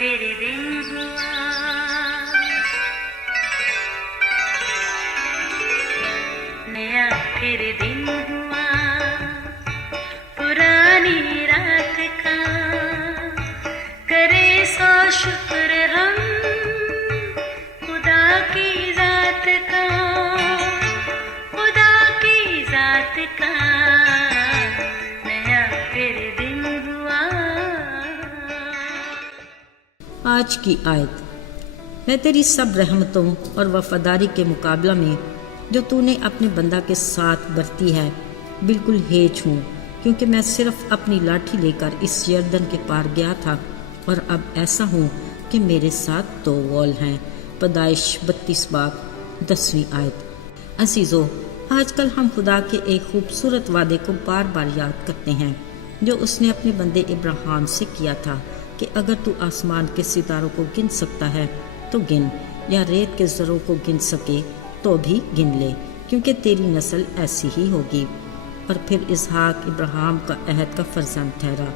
फिर दिन हुआ, नया फिर दिन हुआ, पुरानी रात का करे सो शुक्र हम खुदा की जात का, खुदा की जात का, नया फिर दिन हुआ। आज की आयत। मैं तेरी सब रहमतों और वफादारी के मुकाबला में जो तूने अपने बंदा के साथ बरती है बिल्कुल हेच हूँ, क्योंकि मैं सिर्फ अपनी लाठी लेकर इस यर्दन के पार गया था और अब ऐसा हूँ कि मेरे साथ 2 वॉल हैं। पैदाइश 32 बाब 10वीं आयत। अजीज़ों, आजकल हम खुदा के एक खूबसूरत वादे को बार बार याद करते हैं जो उसने अपने बंदे इब्राहिम से किया था कि अगर तू आसमान के सितारों को गिन सकता है तो गिन, या रेत के ज़रों को गिन सके तो भी गिन ले, क्योंकि तेरी नस्ल ऐसी ही होगी। और फिर इसहाक इब्राहिम का अहद का फर्जंद ठहरा।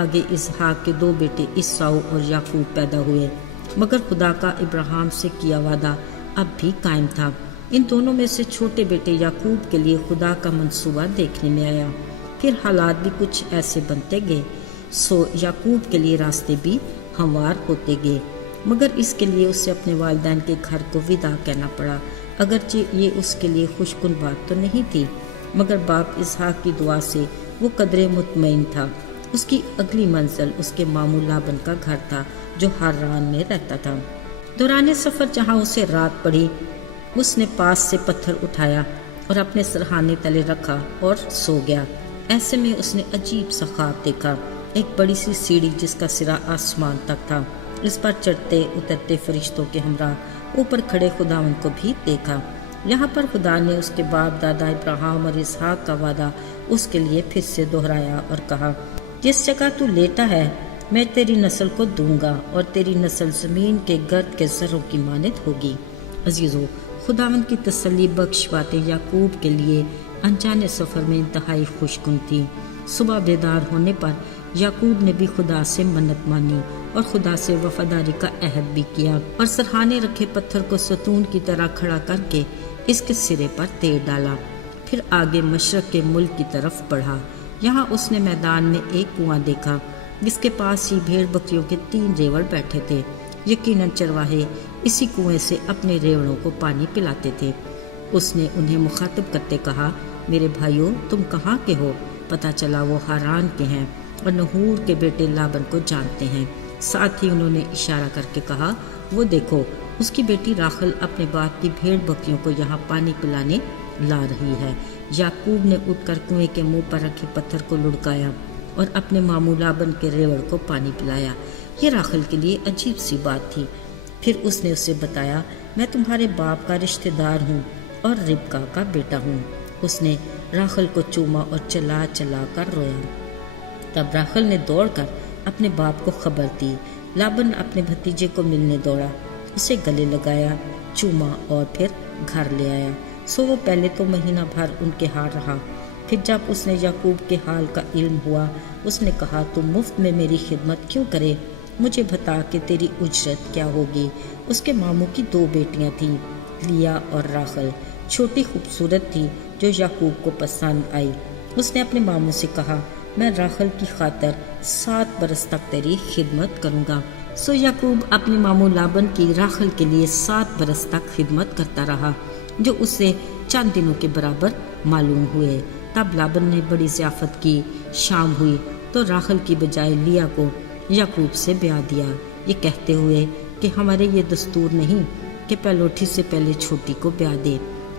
आगे इसहाक के 2 बेटे ईसाऊ और याकूब पैदा हुए, मगर खुदा का इब्राहिम से किया वादा अब भी कायम था। इन दोनों में से छोटे बेटे याकूब के लिए खुदा का मंसूबा देखने में आया। फिर हालात भी कुछ ऐसे बनते गए, सो याकूब के लिए रास्ते भी हमवार होते गए, मगर इसके लिए उसे अपने वालिदैन के घर को विदा कहना पड़ा। अगरचे ये उसके लिए खुशकुन बात तो नहीं थी, मगर बाप इसहाक की दुआ से वो कदरे मुतमईन था। उसकी अगली मंजिल उसके मामू लाबन का घर था जो हारान में रहता था। दौरान सफ़र जहाँ उसे रात पड़ी, उसने पास से पत्थर उठाया और अपने सरहाने तले रखा और सो गया। ऐसे में उसने अजीब सा ख्वाब देखा। एक बड़ी सी सीढ़ी जिसका सिरा आसमान तक था, इस पर चढ़ते उतरते फरिश्तों के हमरा ऊपर खड़े खुदावन को भी देखा। यहाँ पर खुदा ने उसके बाप दादा इब्राहिम और इसहाक का वादा उसके लिए फिर से दोहराया और कहा, जिस जगह तू लेटा है मैं तेरी नस्ल को दूंगा और तेरी नस्ल ज़मीन के गर्द के ज़रों की मानद होगी। अजीज़ों, खुदावन की तसल्ली बख्श बातें याकूब के लिए अनजाने सफ़र में इंतहाई खुशकुन थी। सुबह बेदार होने पर याकूब ने भी खुदा से मन्नत मानी और खुदा से वफादारी का अहद भी किया और सरहाने रखे पत्थर को सतून की तरह खड़ा करके इसके सिरे पर तेल डाला। फिर आगे मशरक के मुल्क की तरफ बढ़ा। यहाँ उसने मैदान में एक कुआं देखा जिसके पास ही भेड़ बकरियों के 3 रेवड़ बैठे थे। यकीनन चरवाहे इसी कुएं से अपने रेवड़ों को पानी पिलाते थे। उसने उन्हें मुखातिब करते कहा, मेरे भाइयों, तुम कहाँ के हो? पता चला वो हारान के हैं और नहूर के बेटे लाबन को जानते हैं। साथ ही उन्होंने इशारा करके कहा, वो देखो, उसकी बेटी राखल अपने बाप की भेड़ बकरियों को यहाँ पानी पिलाने ला रही है। याकूब ने उठकर कुएं के मुंह पर रखे पत्थर को लुढ़काया और अपने मामू लाबन के रेवड़ को पानी पिलाया। ये राखल के लिए अजीब सी बात थी। फिर उसने उसे बताया, मैं तुम्हारे बाप का रिश्तेदार हूँ और रिबका का बेटा हूँ। उसने राखल को चूमा और चला चला कर रोया। तब राखल ने दौड़कर अपने बाप को खबर दी। लाबन अपने भतीजे को मिलने दौड़ा, उसे गले लगाया, चूमा और फिर घर ले आया। सो वो पहले तो महीना भर उनके हार रहा। फिर जब उसने याकूब के हाल का इल्म हुआ, उसने कहा, तुम मुफ्त में मेरी खिदमत क्यों करे? मुझे बता कि तेरी उजरत क्या होगी। उसके मामू की 2 बेटियां थीं, लिया और राखल। छोटी खूबसूरत थी जो याकूब को पसंद आई। उसने अपने मामू से कहा, मैं राखल की खातर 7 बरस तक तेरी खिदमत करूँगा। सो याकूब अपने मामू लाबन की राखल के लिए 7 बरस तक खिदमत करता रहा, जो उसे चंद दिनों के बराबर मालूम हुए। तब लाबन ने बड़ी ज़ियाफ़त की। शाम हुई तो राखल की बजाय लिया को याकूब से ब्याह दिया, ये कहते हुए कि हमारे ये दस्तूर नहीं कि पहलोठी से पहले छोटी को ब्याह दे।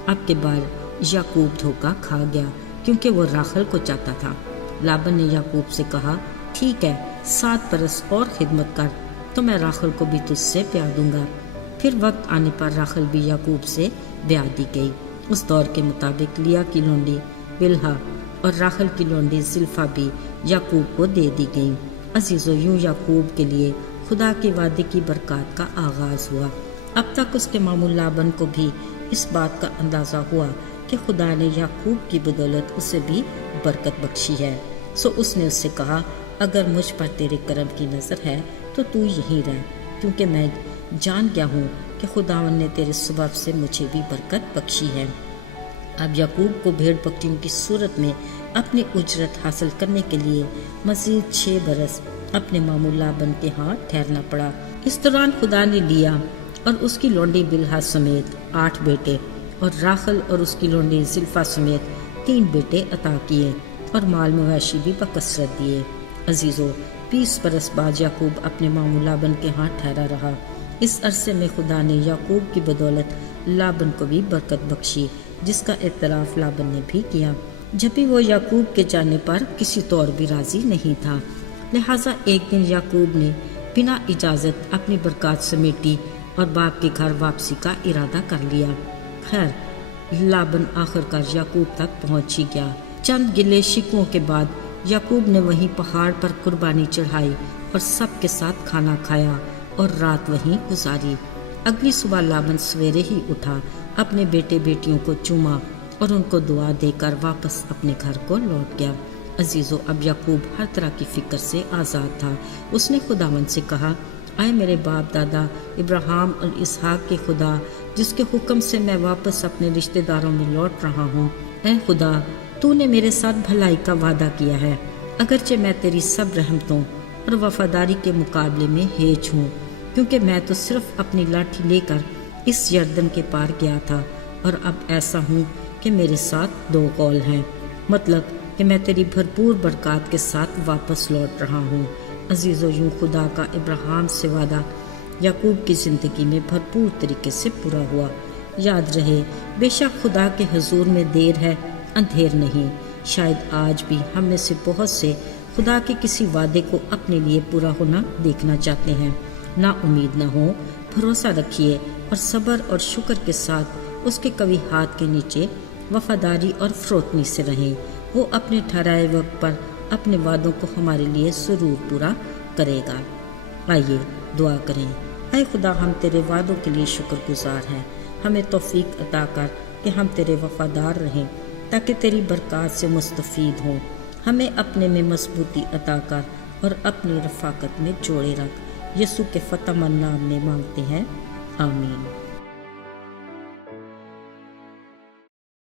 अब के बाद याकूब धोखा खा गया क्योंकि वो राखल को चाहता था। लाबन ने याकूब से कहा, ठीक है, 7 बरस और खिदमत कर तो मैं राखल को भी तुझसे ब्याह दूंगा। फिर वक्त आने पर राखल भी याकूब से ब्याह दी गई। उस दौर के मुताबिक लिया की लोंडी बिल्हा और राखल की लोंडी जिल्फा भी याकूब को दे दी गई। अजीज़ों, यूं याकूब के लिए खुदा के वादे की बरकत का आगाज हुआ। अब तक उसके मामू लाबन को भी इस बात का अंदाज़ा हुआ कि खुदा ने याकूब की बदौलत उसे भी बरकत बख्शी है। सो उसने उससे कहा, اگر مجھ پر تیرے کرم کی نظر ہے تو تو یہیں رہ، کیونکہ میں جان گیا ہوں کہ خداوند نے تیرے سبب سے مجھے بھی برکت بخشی ہے۔ اب یعقوب کو بھیڑ بکریوں کی صورت میں اپنی اجرت حاصل کرنے کے لیے مزید 6 برس اپنے ماموں لابن کے ہاں ٹھہرنا پڑا۔ اس دوران خدا نے لیا اور اس کی لونڈی بلہا سمیت 8 بیٹے اور راخل اور اس کی لونڈی زلفا سمیت 3 بیٹے عطا کیے اور مال مویشی بھی بکثرت دیے۔ عزیزو، 20 برس بعد یعقوب اپنے ماموں لابن کے ہاں ٹھہرا رہا۔ اس عرصے میں خدا نے یعقوب کی بدولت لابن کو بھی برکت بخشی، جس کا اعتراف لابن نے بھی کیا، جب بھی وہ یعقوب کے جانے پر کسی طور بھی راضی نہیں تھا۔ لہٰذا ایک دن یعقوب نے بنا اجازت اپنی برکات سمیٹی اور باپ کے گھر واپسی کا ارادہ کر لیا۔ خیر، لابن آخر کار یعقوب تک پہنچ ہی گیا۔ چند گلے شکووں کے بعد یعقوب نے وہیں پہاڑ پر قربانی چڑھائی اور سب کے ساتھ کھانا کھایا اور رات وہیں گزاری۔ اگلی صبح لابن سویرے ہی اٹھا، اپنے بیٹے بیٹیوں کو چوما اور ان کو دعا دے کر واپس اپنے گھر کو لوٹ گیا۔ عزیزو، اب یعقوب ہر طرح کی فکر سے آزاد تھا۔ اس نے خداوند سے کہا، اے میرے باپ دادا ابراہیم اور اسحاق کے خدا، جس کے حکم سے میں واپس اپنے رشتہ داروں میں لوٹ رہا ہوں، اے خدا، تو نے میرے ساتھ بھلائی کا وعدہ کیا ہے، اگرچہ میں تیری سب رحمتوں اور وفاداری کے مقابلے میں ہیچ ہوں، کیونکہ میں تو صرف اپنی لاٹھی لے کر اس یردن کے پار گیا تھا، اور اب ایسا ہوں کہ میرے ساتھ 2 قول ہیں، مطلب کہ میں تیری بھرپور برکات کے ساتھ واپس لوٹ رہا ہوں۔ عزیزو، یوں خدا کا ابراہیم سے وعدہ یعقوب کی زندگی میں بھرپور طریقے سے پورا ہوا۔ یاد رہے، بے شک خدا کے حضور میں دیر ہے، اندھیر نہیں۔ شاید آج بھی ہم میں سے بہت سے خدا کے کسی وعدے کو اپنے لیے پورا ہونا دیکھنا چاہتے ہیں۔ نا امید نہ ہو، بھروسہ رکھیے اور صبر اور شکر کے ساتھ اس کے قوی ہاتھ کے نیچے وفاداری اور فروتنی سے رہیں۔ وہ اپنے ٹھہرائے وقت پر اپنے وعدوں کو ہمارے لیے ضرور پورا کرے گا۔ آئیے دعا کریں۔ اے خدا، ہم تیرے وعدوں کے لیے شکر گزار ہیں۔ ہمیں توفیق عطا کر کہ ہم تیرے وفادار رہیں تاکہ تیری برکات سے مستفید ہوں۔ ہمیں اپنے میں مضبوطی عطا کر اور اپنی رفاقت میں جوڑے رکھ۔ یسوع کے فتح مند نام میں مانگتے ہیں، آمین۔